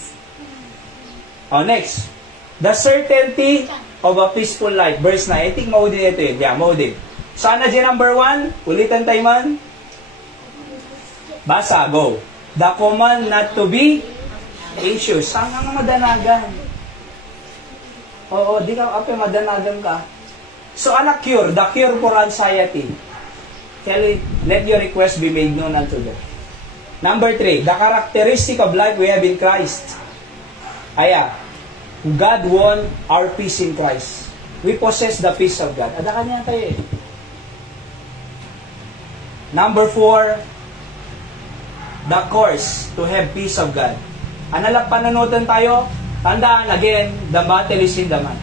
Next. The certainty of a peaceful life. Verse 9. I think maudin ito yun. Yeah, maudin. Saan na dyan number 1? Ulitan tayo man. Basa, go. The command not to be anxious. Saan nga madanagan? Oo, di ka madanagan ka. So, ano cure? The cure for anxiety. Let your request be made known unto them. Number 3, the characteristic of life we have in Christ. God won our peace in Christ. We possess the peace of God. Ada kanya tayo eh. Number 4, the course to have peace of God. Lang pananutan tayo? Tandaan again, the battle is in the mind.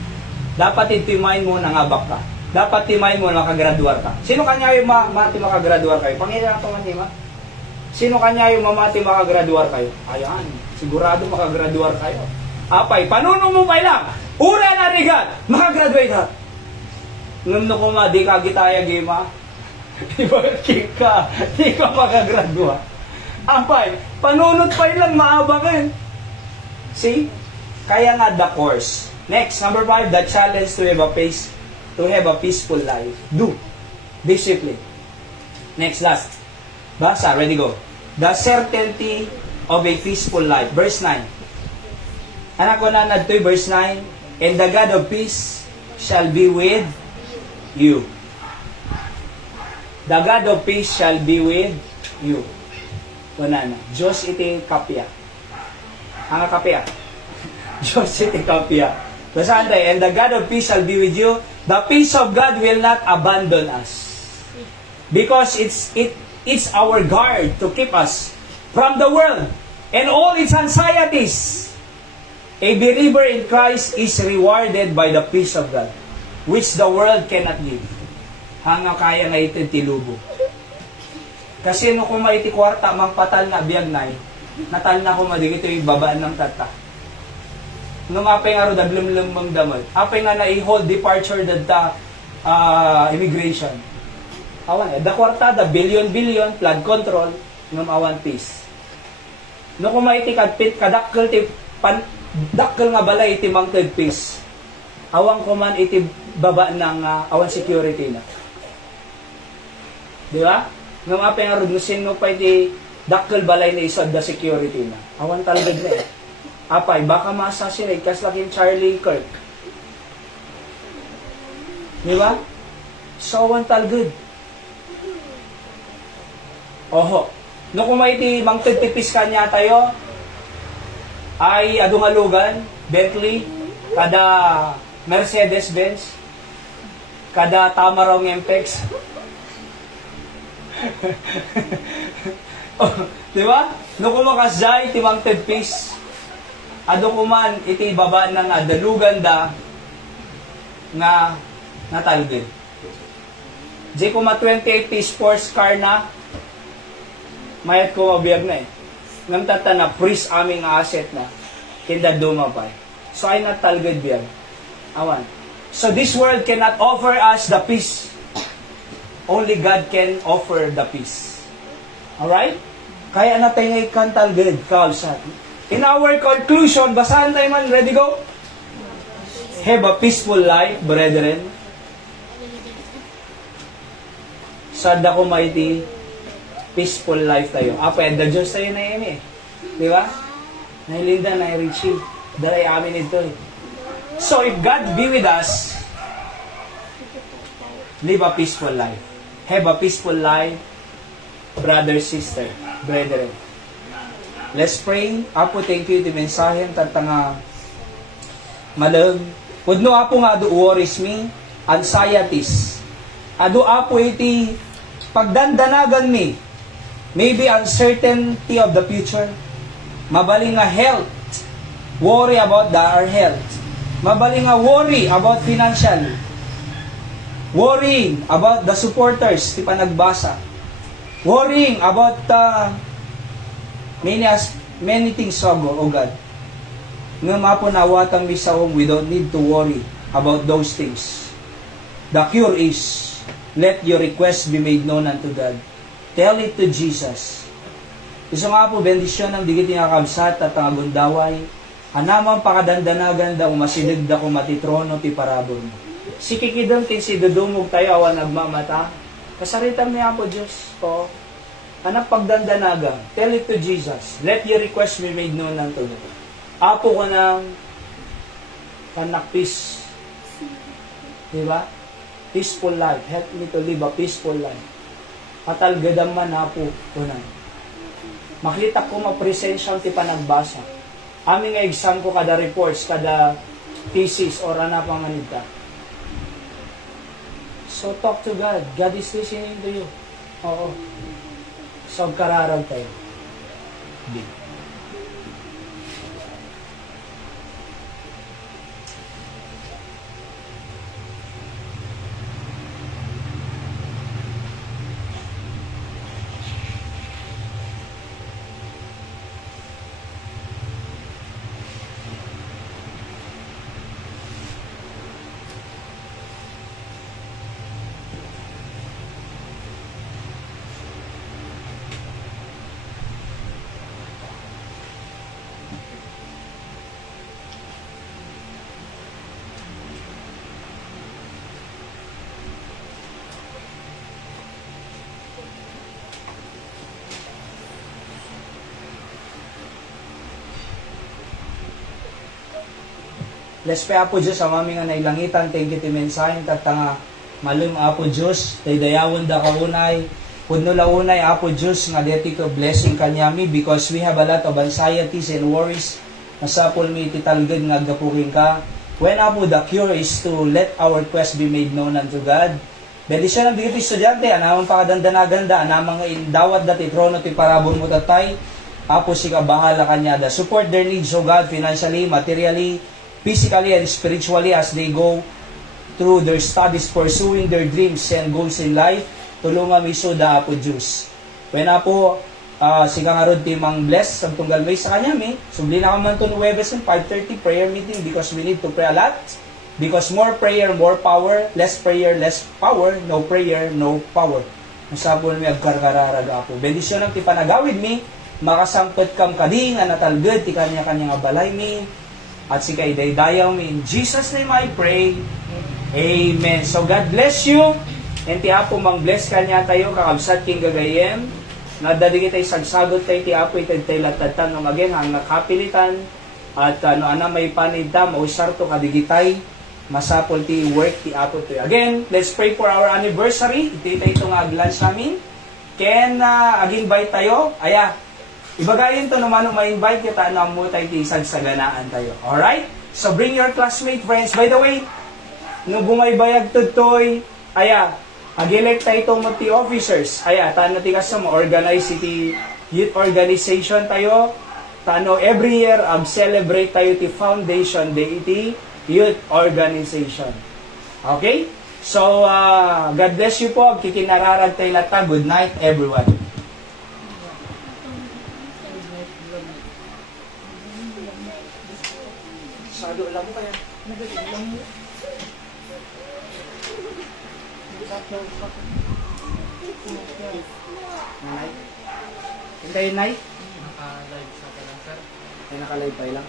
Dapat itimayin mo na nga ka. Dapat timayin mo na makagraduar ka. Sino kanya yung mati makagraduar kayo? Panginoon ito man, ma? Sino kanya yung mamati makagraduar kayo? Ayan, sigurado makagraduar kayo. Apay, panuno mo pa lang. Ura na rigat, makagraduate ha. Ngam ko ma, di ka gitaya gima. Ibarking ka, di ka makagraduar. Apay, panunod pa lang maabakan. See? Kaya nga the course. Next, number 5, the challenge to have a peaceful life. Do. Discipline. Next, last. Basa, ready, go. The certainty of a peaceful life. Verse 9. Anak ko na nagtoy, verse 9. And the God of peace shall be with you. The God of peace shall be with you. Kunana. Diyos iti kapya. Ang kapya. Diyos iti kapya. Basahan tayo. And the God of peace shall be with you. The peace of God will not abandon us. Because it's our guard to keep us from the world and all its anxieties. A believer in Christ is rewarded by the peace of God, which the world cannot give. Hanga kaya nga ito tilubo. Kasi no kung maiti kwarta, mang patal na biyag na natal na ko madig ito yung babaan ng tata. Nung apay nga ro daglumlum mang damag. Apay nga na i-hold departure dadta immigration. Awan da kwarta, da billion, flood control, nung awan peace. No kung maiti kadakkel ti dakkel nga balay iti mang third peace. Awang ko man iti baba ng awan security na. Di ba? Nung apay nga ro sino pa iti dakkel balay na isod da security na. Awan talbig na eh. Apay, baka ma-assassinate kas laking Charlie Kirk. Di ba? So, awan talgod. Oho. No kung may iti mang tagtipis kanya tayo, ay adungalugan, Bentley, kada Mercedes-Benz, kada Tamarong MPEX. Di ba? No kung makasay, iti mang tagtipis, ado kuman iti baba ng dalugan da nga natalgid. Di ko 28 sports car na mayat ko mabiyag na eh. Ngam tata na freeze aming asset na kinda dumapay. So ay natalgid biyag. Awan. So this world cannot offer us the peace. Only God can offer the peace. Alright? Kaya natin ngay kantalgid kaulsat. In our conclusion, basahan tayo man. Ready, go? Have a peaceful life, brethren. sa dako mighty peaceful life tayo. Apa, the Diyos tayo na yun eh. Di ba? Na Linda, na Richie. Daray amin ito eh. So, if God be with us, live a peaceful life. Have a peaceful life, brother, sister, brethren. Let's pray. Apo, thank you iti mensahe tatanga malag. Pudno apo nga adu worries me, anxieties. Adu apo iti pagdandanagan me. Maybe uncertainty of the future. Mabaling nga health. Worry about our health. Mabaling nga worry about financial. Worrying about the supporters, ti panagbasa. Worrying about many things, O God. Nga mapunawatang misaong, we don't need to worry about those things. The cure is, let your request be made known unto God. Tell it to Jesus. Gusto nga po, bendisyon ng digit nga kabsat at ang agundaway, anamang pakadandanagan da umasilig da kumatitrono ti parabon mo. Si kikidon tin si dudumog tayo awan nagmamata. Kasaritan niya po Diyos po. Anak pagdandanagan. Tell it to Jesus. Let your request be made known unto God. Apo ko ng peace. Diba? Peaceful life. Help me to live a peaceful life. Katalgadam man apo ko na. Makita ko mapresensya ti panagbasa. Aming exam ko kada reports, kada thesis, or ana panganita. So talk to God. God is listening to you. Oo. So kararag tayo. Let's pray, Apo Diyos, ang aming nga nailangitan, thank you ti mensahe, tatanga malum, Apo Diyos, tay dayawon da kaunay, pudno launay, Apo Diyos, nga deti ko blessing kanyami, because we have a lot of anxieties and worries, nasapol mi titalgad nga gapukin ka. When, Apo, the cure is to let our request be made known unto God. Bendisyon ng digiti estudyante, anamang pakadandanagan anamang indawat dati trono ti parabon mo tatay, Apo, sika bahala kanya da. Support their needs, O God, financially, materially, physically and spiritually as they go through their studies, pursuing their dreams and goals in life. Tulungan mi so da, Apo Diyos. When Apo, sigang arod ti mang bless ang tunggal may sa kanya mi. Subli na ka man to no Webes 5:30 prayer meeting because we need to pray a lot. Because more prayer, more power. Less prayer, less power. No prayer, no power. Masabon mi agkarkararag, Apo. Bendisyon ang ti panagawid mi. Makasangpot kam kading nga natalged ti kanya-kanya nga balay mi. At si kay daydayaw mi. In Jesus' name I pray. Amen. So God bless you. And ti Apo mang bless kanya tayo kakabsat king gagayem. Nga dadi kitay sagsagot tayo ti Apo itay latatan ng again hang nakapilitan. At ana may panida mausar to kadigitay. Masapol ti work ti Apo to. Again, let's pray for our anniversary. Iti ito nga glance namin. Ken ag-invite tayo. Ibagayin to naman kung ma-invite kita na mo tayo tisag sa ganaan tayo. Alright? So bring your classmate friends. By the way, nung bumaybayag tutoy, ag-elect tayo itong mga officers. Tano ti kasi ma-organize iti youth organization tayo. Tano every year, ag-celebrate tayo ti foundation day iti youth organization. Okay? So, God bless you po. Kikinararag tayo lata. Good night, everyone. Sado lang mo kaya. Nagagawin lang mo. Nanay? Hintayin, Nay? Naka-live sa ka lang, sir. Ay, naka-live tayo lang.